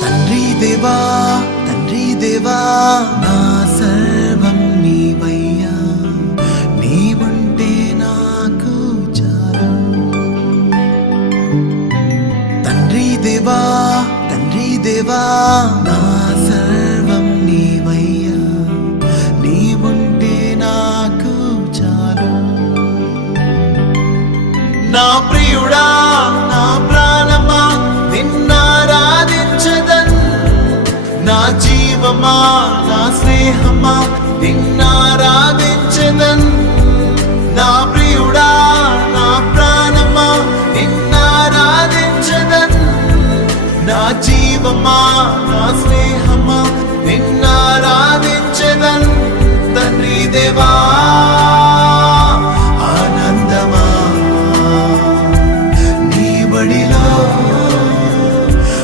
తండ్రి దేవా తండ్రి దేవా నా సర్వం నీవయ్యా, నీవుంటే నాకు చాలు. తండ్రి దేవా తండ్రి దేవా నా సర్వం నీవయ్యా, నీవుంటే నాకు చాలు. నా ప్రియుడా నా ప్రాణమా నిన్నారాధించదన్, నా జీవమా నా స్నేహమా నిన్నారాధించదన్. నా ప్రియుడా నా ప్రాణమా నిన్నారాధించదన్, నా జీవమా నా స్నేహమా నిన్నారాధించదన్. తండ్రి దేవా